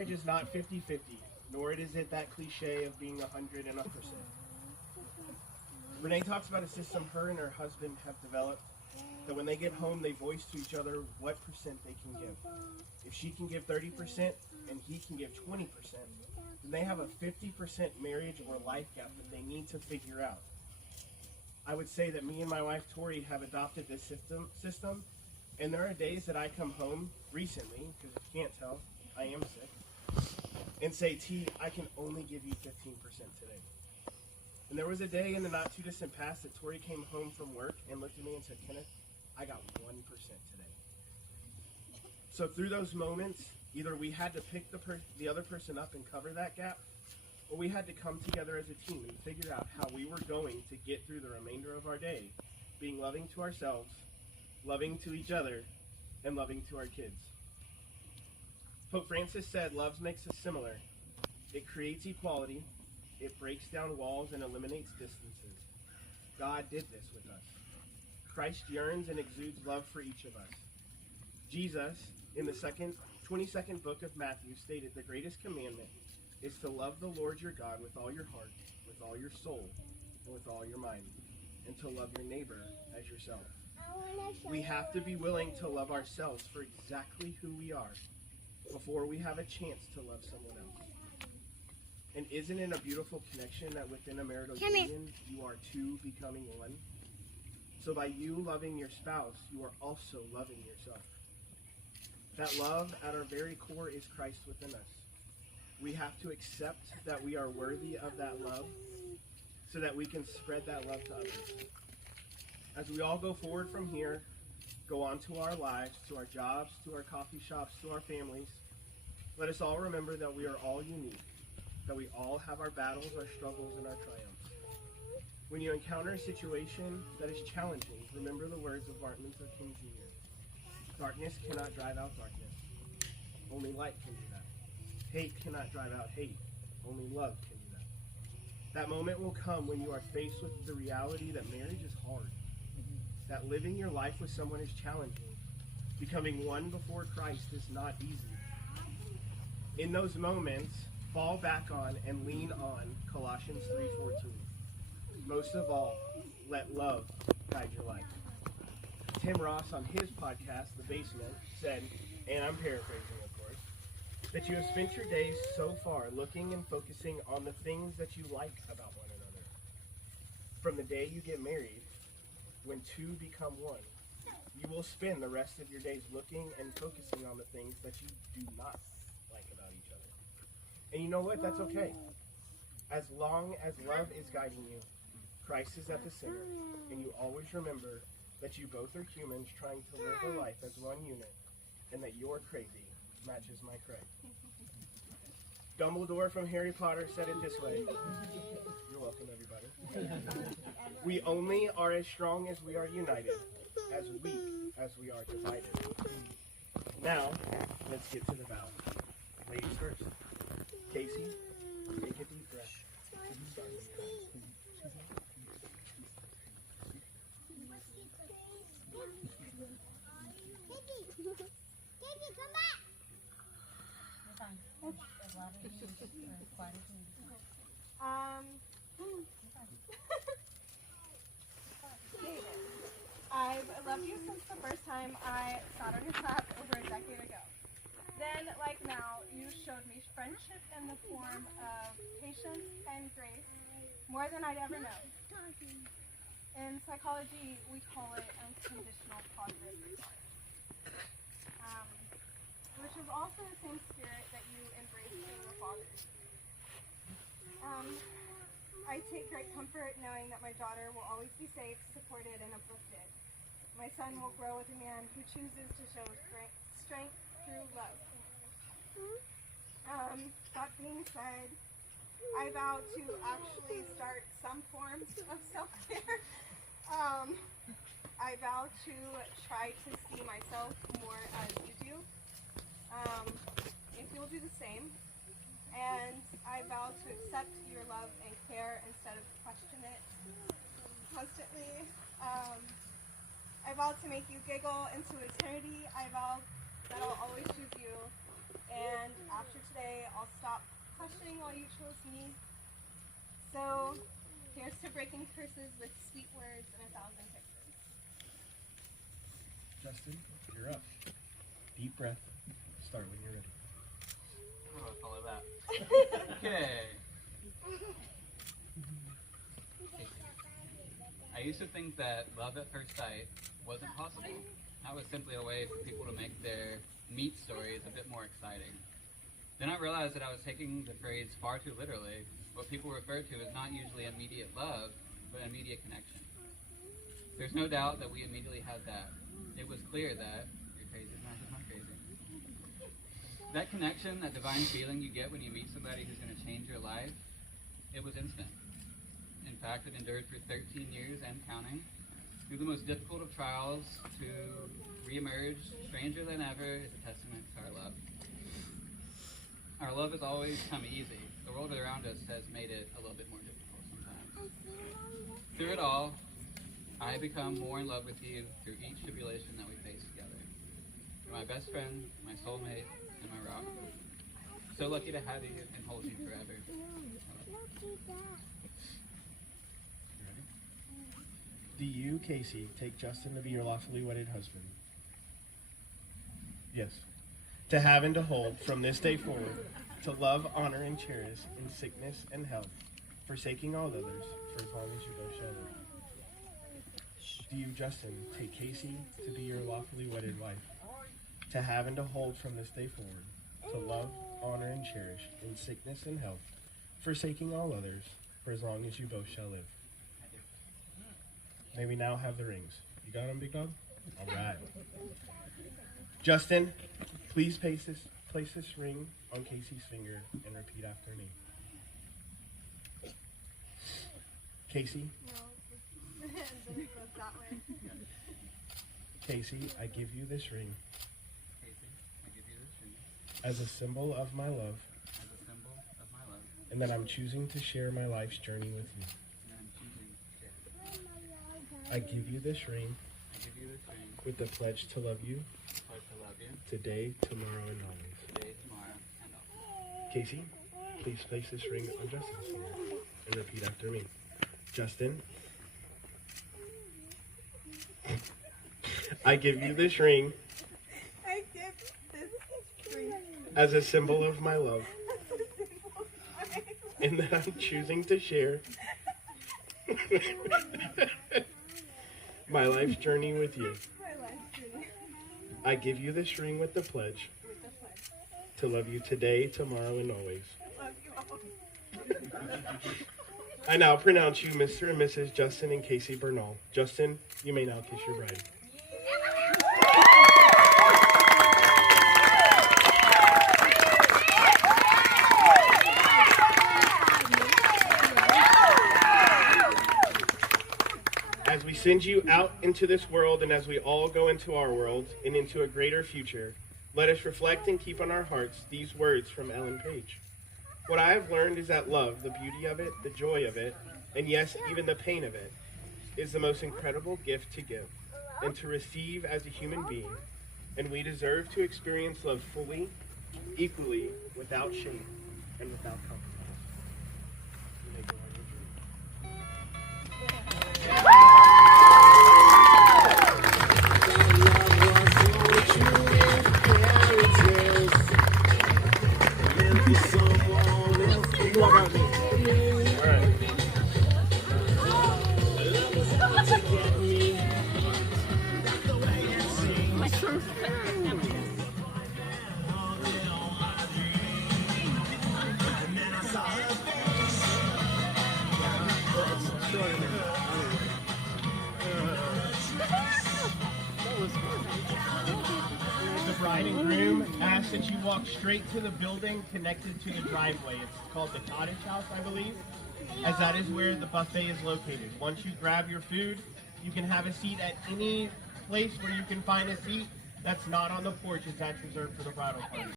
Marriage is not 50-50, nor is it that cliche of being 100%. Renee talks about a system her and her husband have developed that when they get home, they voice to each other what percent they can give. If she can give 30% and he can give 20%, then they have a 50% marriage or life gap that they need to figure out. I would say that me and my wife Tori have adopted this system, and there are days that I come home recently, because if you can't tell, I am sick, and say, T, I can only give you 15% today. And there was a day in the not too distant past that Tori came home from work and looked at me and said, Kenneth, I got 1% today. So through those moments, either we had to pick the other person up and cover that gap, or we had to come together as a team and figure out how we were going to get through the remainder of our day, being loving to ourselves, loving to each other, and loving to our kids. Pope Francis said, love makes us similar. It creates equality, it breaks down walls and eliminates distances. God did this with us. Christ yearns and exudes love for each of us. Jesus, in the 22nd book of Matthew, stated the greatest commandment is to love the Lord your God with all your heart, with all your soul, and with all your mind, and to love your neighbor as yourself. We have to be willing to love ourselves for exactly who we are before we have a chance to love someone else. And isn't it a beautiful connection that within a marital union, you are two becoming one? So by you loving your spouse, you are also loving yourself. That love at our very core is Christ within us. We have to accept that we are worthy of that love so that we can spread that love to others. As we all go forward from here, go on to our lives, to our jobs, to our coffee shops, to our families, let us all remember that we are all unique, that we all have our battles, our struggles, and our triumphs. When you encounter a situation that is challenging, remember the words of Martin Luther King Jr. Darkness cannot drive out darkness. Only light can do that. Hate cannot drive out hate. Only love can do that. That moment will come when you are faced with the reality that marriage is hard, that living your life with someone is challenging. Becoming one before Christ is not easy. In those moments, fall back on and lean on Colossians 3:14. Most of all, let love guide your life. Tim Ross on his podcast, The Basement, said, and I'm paraphrasing of course, that you have spent your days so far looking and focusing on the things that you like about one another. From the day you get married, when two become one, you will spend the rest of your days looking and focusing on the things that you do not like about each other. And you know what? That's okay. As long as love is guiding you, Christ is at the center, and you always remember that you both are humans trying to live a life as one unit, and that your crazy matches my cray. Dumbledore from Harry Potter said it this way. You're welcome, everybody. We only are as strong as we are united, as weak as we are divided. Now, let's get to the vow. Ladies first. Casey, take a deep breath. David, I've loved you since the first time I sat on your lap over a decade ago. Then, like now, you showed me friendship in the form of patience and grace more than I'd ever known. In psychology, we call it unconditional positive reward, which is also the same spirit that you embrace in your father. I take great comfort knowing that my daughter will always be safe, supported, and uplifted. My son will grow with a man who chooses to show strength through love. That being said, I vow to actually start some forms of self-care. I vow to try to see myself more as you do. If you'll do the same. And I vow to accept your love and care instead of question it constantly. I vow to make you giggle into eternity. I vow that I'll always choose you and after today, I'll stop questioning why you chose me. So, here's to breaking curses with sweet words and 1,000 kisses. Justin, you're up. Deep breath. Start when you're ready. How do I follow that? Okay. I used to think that love at first sight wasn't possible. That was simply a way for people to make their meet stories a bit more exciting. Then I realized that I was taking the phrase far too literally. What people refer to is not usually immediate love, but immediate connection. There's no doubt that we immediately had that. It was clear that you're crazy, not crazy. That connection, that divine feeling you get when you meet somebody who's going to change your life, it was instant. In fact, it endured for 13 years and counting. Through the most difficult of trials, to reemerge stranger than ever is a testament to our love. Our love has always come easy. The world around us has made it a little bit more difficult sometimes. Through it all, I become more in love with you through each tribulation that we face together. You're my best friend, my soulmate, and my rock. So lucky to have you and hold you forever. Do you, Casey, take Justin to be your lawfully wedded husband? Yes. To have and to hold from this day forward, to love, honor, and cherish in sickness and health, forsaking all others, for as long as you both shall live. Do you, Justin, take Casey to be your lawfully wedded wife? To have and to hold from this day forward, to love, honor, and cherish in sickness and health, forsaking all others, for as long as you both shall live. May we now have the rings. You got them, big dog? All right. Justin, please place this ring on Casey's finger and repeat after me. Casey? No, then it goes that way. Casey, I give you this ring Casey, I give you this ring as a symbol of my love, as a symbol of my love, and that I'm choosing to share my life's journey with you. and I'm choosing to share. I give you this ring I give you this ring with the pledge to love you pledge to love you today, tomorrow, and always. today, tomorrow, and always. Casey, please place this ring on Justin's finger and repeat after me. Justin, I give you this ring I give this ring as a symbol of my love, and that I'm choosing to share my life's journey with you. my life's journey I give you this ring with the pledge with the pledge. to love you today, tomorrow, and always. Love you all. I now pronounce you Mr. and Mrs. Justin and Casey Bernal. Justin, you may now kiss your bride. As we send you out into this world, and as we all go into our world and into a greater future, let us reflect and keep on our hearts these words from Ellen Page. What I have learned is that love, the beauty of it, the joy of it, and yes, even the pain of it, is the most incredible gift to give and to receive as a human being. And we deserve to experience love fully, equally, without shame, and without compromise. You may go on your journey. Walk out me. All right. The bride and groom ask that you walk straight to the building connected to the driveway. It's called the Cottage House, I believe, as that is where the buffet is located. Once you grab your food, you can have a seat at any place where you can find a seat that's not on the porch, as that's reserved for the bridal party.